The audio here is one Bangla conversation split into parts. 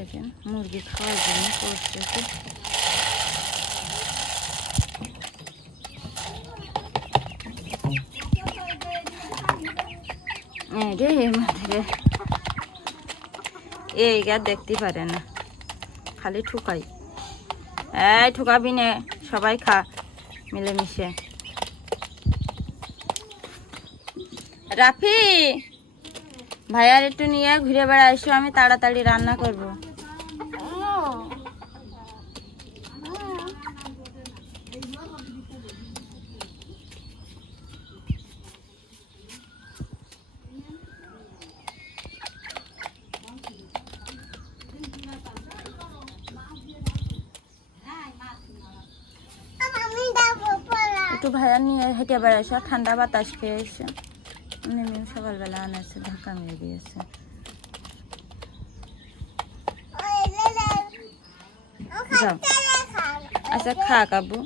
দেখেন মুরগি খাওয়ার জন্য করতেছে। এই গা দেখতে পারে না, খালি ঠুকাই। এই ঠুকাবি নে, সবাই খা মিলেমিশে। রাফি ভাইয়ার একটু নিয়ে ঘুরে বেড়াইছো, আমি তাড়াতাড়ি রান্না করব। একটু ভাইয়া নিয়ে হেঁটে বেড়াইছো, ঠান্ডা বাতাস খেয়ে এসে নেমে সকালবেলা আনাচ্ছে, ধাক্কা মেরে দিয়েছে। যাও আচ্ছা খা কাবু,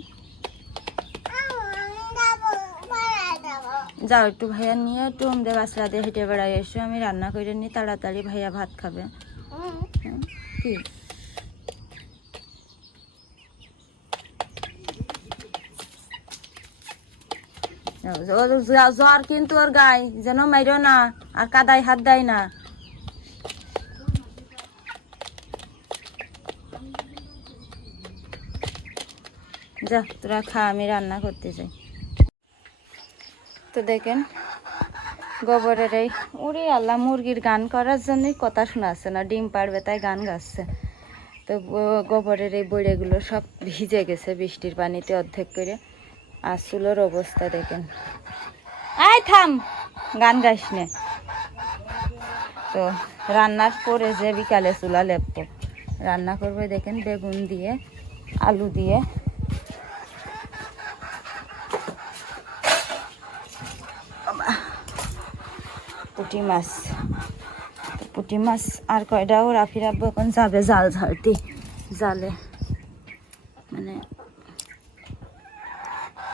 যাও একটু ভাইয়া নিয়ে একটু আমাদের বাসরা দিয়ে হেঁটে বেড়াই এসো, আমি রান্না করে নিই তাড়াতাড়ি, ভাইয়া ভাত খাবে। কি জ্বর কিন্তু ওর গায়ে যেন মাইরো না, আর কাদায় হাত দেয় না। যা তোরা খা, আমি রান্না করতে যাই। তো দেখেন গোবরের এই উড়ে আল্লাহ মুরগির গান করার জন্যই কথা শোনাচ্ছে না, ডিম পাড়বে তাই গান গাচ্ছে। তো গোবরের এই বইড়েগুলো সব ভিজে গেছে বৃষ্টির পানিতে অর্ধেক করে। আর চুলোর অবস্থা দেখেন, আয় থাম গান গাইস নে। তো রান্নার পরে যে বিকালে চুলা লেপবো, রান্না করবে দেখেন বেগুন দিয়ে আলু দিয়ে। পুঁটি মাছ, পুঁটি মাছ আর কয়টাও রাফি রাখবো, এখন যাবে জাল ঝাড়তে, জালে মানে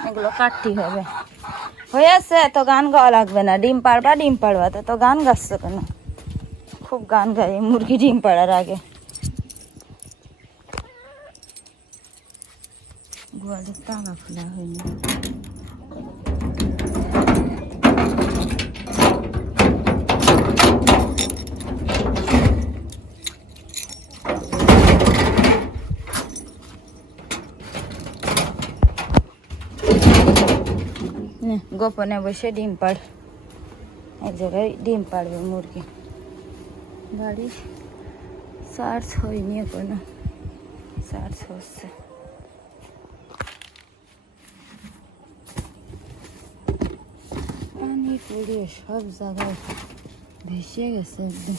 এগুলো কাটতে হবে। হয়েছে তো গান গাওয়া লাগবে না, ডিম পাড়বা ডিম পাড়বা, তো গান গাচ্ছে কেন? খুব গান গায় মুরগি ডিম পাড়ার আগে। গোয়ালের টাকা খোলা হয়নি। গোপনে বসে ডিম পাড়, এক জায়গায় ডিম পাড়বে মুরগি। বাড়ি চার্জ হয়নি এখনো, চার্জ হচ্ছে। পানি পড়ে সব জায়গায় ভেসে গেছে একদম।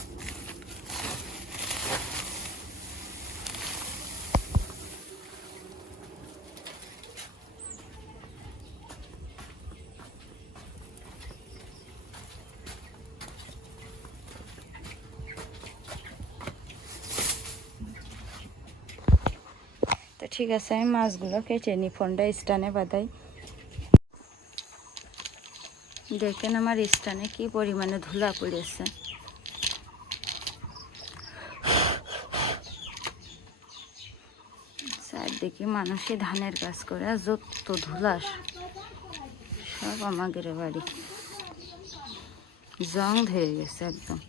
ঠিক আছে, আমি মাছগুলো কেটে নিই, ফোনটা স্ট্যান্ডে বাঁধাই। দেখেন আমার স্ট্যান্ডে কি পরিমাণে ধুলা পড়েছে। চারদিকে মানুষই ধানের কাজ করে, যত ধুলা সব আমাদের বাড়ি জং ধরে গেছে একদম।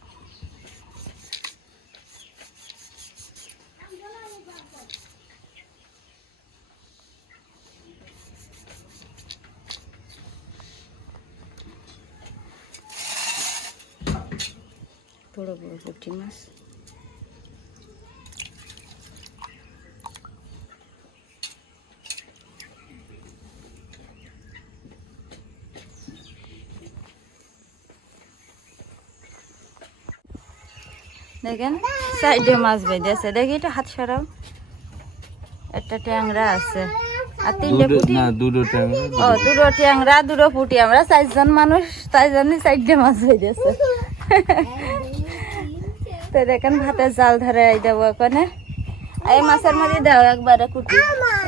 বড় বড় পুঁটি মাছ, দেখেন সাইডে মাছ বেঁধেছে, দেখি এটা হাত সরাও। একটা ট্যাংরা আছে আর তিনটে পুঁটি, ও দুটো ট্যাংরা দুটো পুঁটি, আমরা 4 জন মানুষ, তাই জন্য সাইডে মাছ বেঁধেছে। তো দেখেন ভাতের জাল ধরে দেবো ওখানে। এই মাছের মধ্যে দাও একবারে কুটি,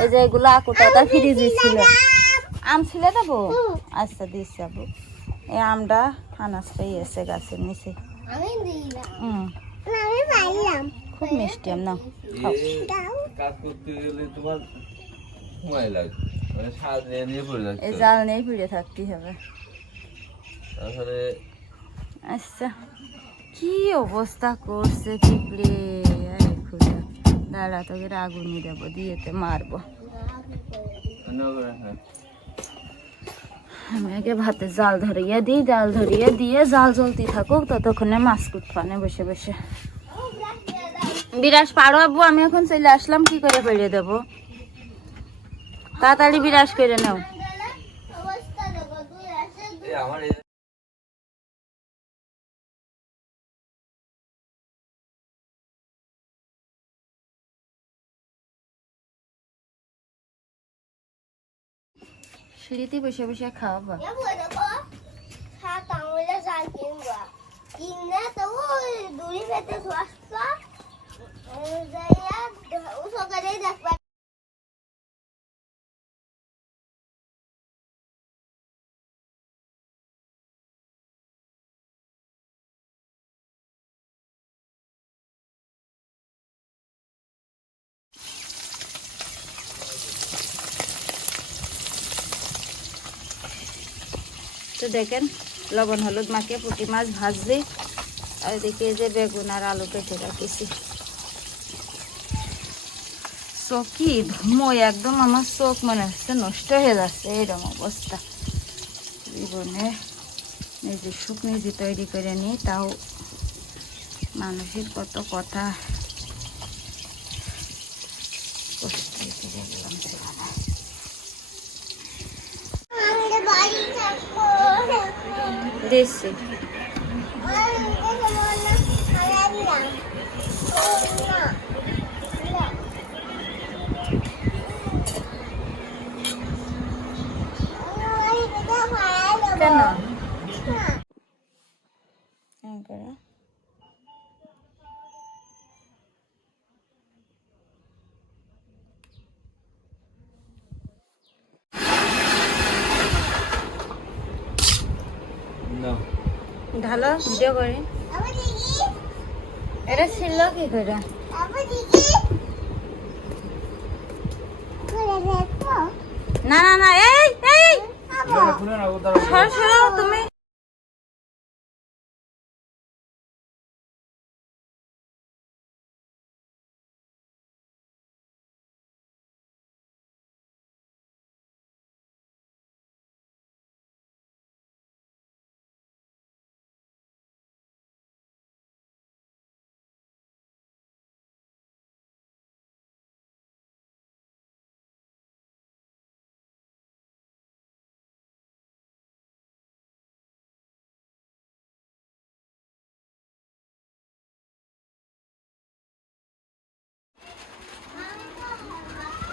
এই যে এগুলো আকুটাটা ফ্রিজে ছিল। আম ছিল দেবো? আচ্ছা দিস যাবো। এই আমটা আনাজটাই এসে গাছের নিচে। খুব খুব মিষ্টি আম নাও খাও। কাজ করতে গেলে তোমার সময় লাগে, মানে স্বাদ নিয়ে পড়ে যাচ্ছে, এই জাল নেই পিড়ে থাকতেই হবে। তাহলে আচ্ছা কি অবস্থা করছে পিঁপড়ে, খুঁজে দাঁড়া তোকে আগুনই দেবো, দিয়েতে মারবো। আমি আগে ভাতে জাল ধরিয়ে দিই, জাল ধরিয়ে দিয়ে জাল জ্বলতে থাকুক, ততক্ষণে মাছ কুটফানে বসে বসে। বিরাস পারো আব্বু, আমি এখন চলে আসলাম, কি করে পেড়ে দেবো? তাড়াতাড়ি বিরাস করে নাও। আমার সিঁড়িতে বসে বসে খাওয়াবো। তো দেখেন লবণ হলুদ মাখিয়ে পুঁটি মাছ ভাজছি, আর এদিকে যে বেগুন আর আলু কেটে রাখেছি। চোখ কি ধুমোয় একদম, আমার চোখ মনে হচ্ছে নষ্ট হয়ে যাচ্ছে, এরকম অবস্থা। জীবনে নিজে সুখ নিজে তৈরি করে নিই, তাও মানুষের কত কথা দিচ্ছি। কেন করে ঢালো ভিডিও করে, এটা ছিল কি করে? না না না, এই এই সর সরো তুমি।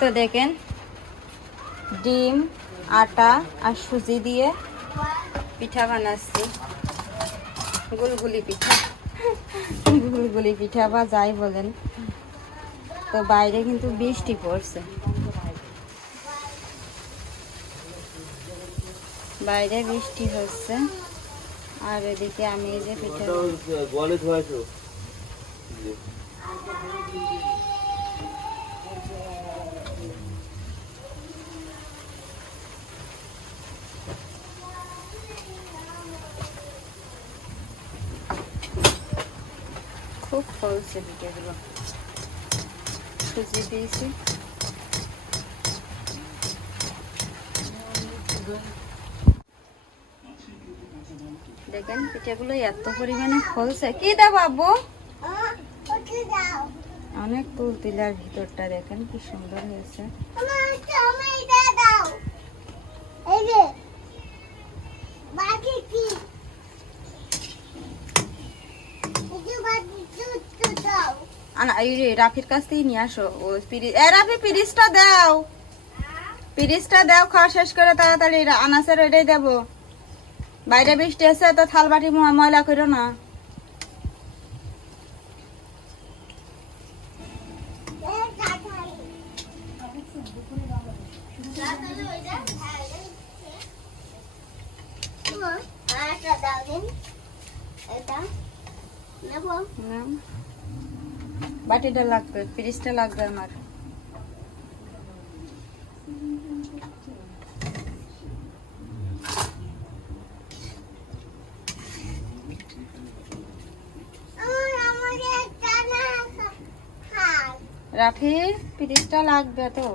তো দেখেন ডিম আটা আর সুজি দিয়ে পিঠা বানাচ্ছি, গুলগুলি পিঠা, গুলগুলি পিঠা বা যাই বলেন। তো বাইরে কিন্তু বৃষ্টি পড়ছে, বাইরে বৃষ্টি হচ্ছে, আর এদিকে আমি এই যে পিঠা খুব ফলছে পিঠাগুলো, সুজি দিয়েছি। দেখেন পিঠাগুলো এত পরিমাণে ফলছে। কি দেবো আব্বু? অনেক তুল তিলার ভিতরটা দেখেন কি সুন্দর হয়েছে। রাফির কাছ থেকে নিয়ে আসো, রাফি পিরিচটা দাও, পিরিচটা দাও, খাওয়া শেষ করে তাড়াতাড়ি আনাসের এটাই দেবো। বাইরে বৃষ্টি আছে তো থাল বাটি ময়লা করো না। বাটিটা লাগবে, ফ্রিজটা লাগবে আমার। রাফি, ফ্রিজটা লাগবে তো।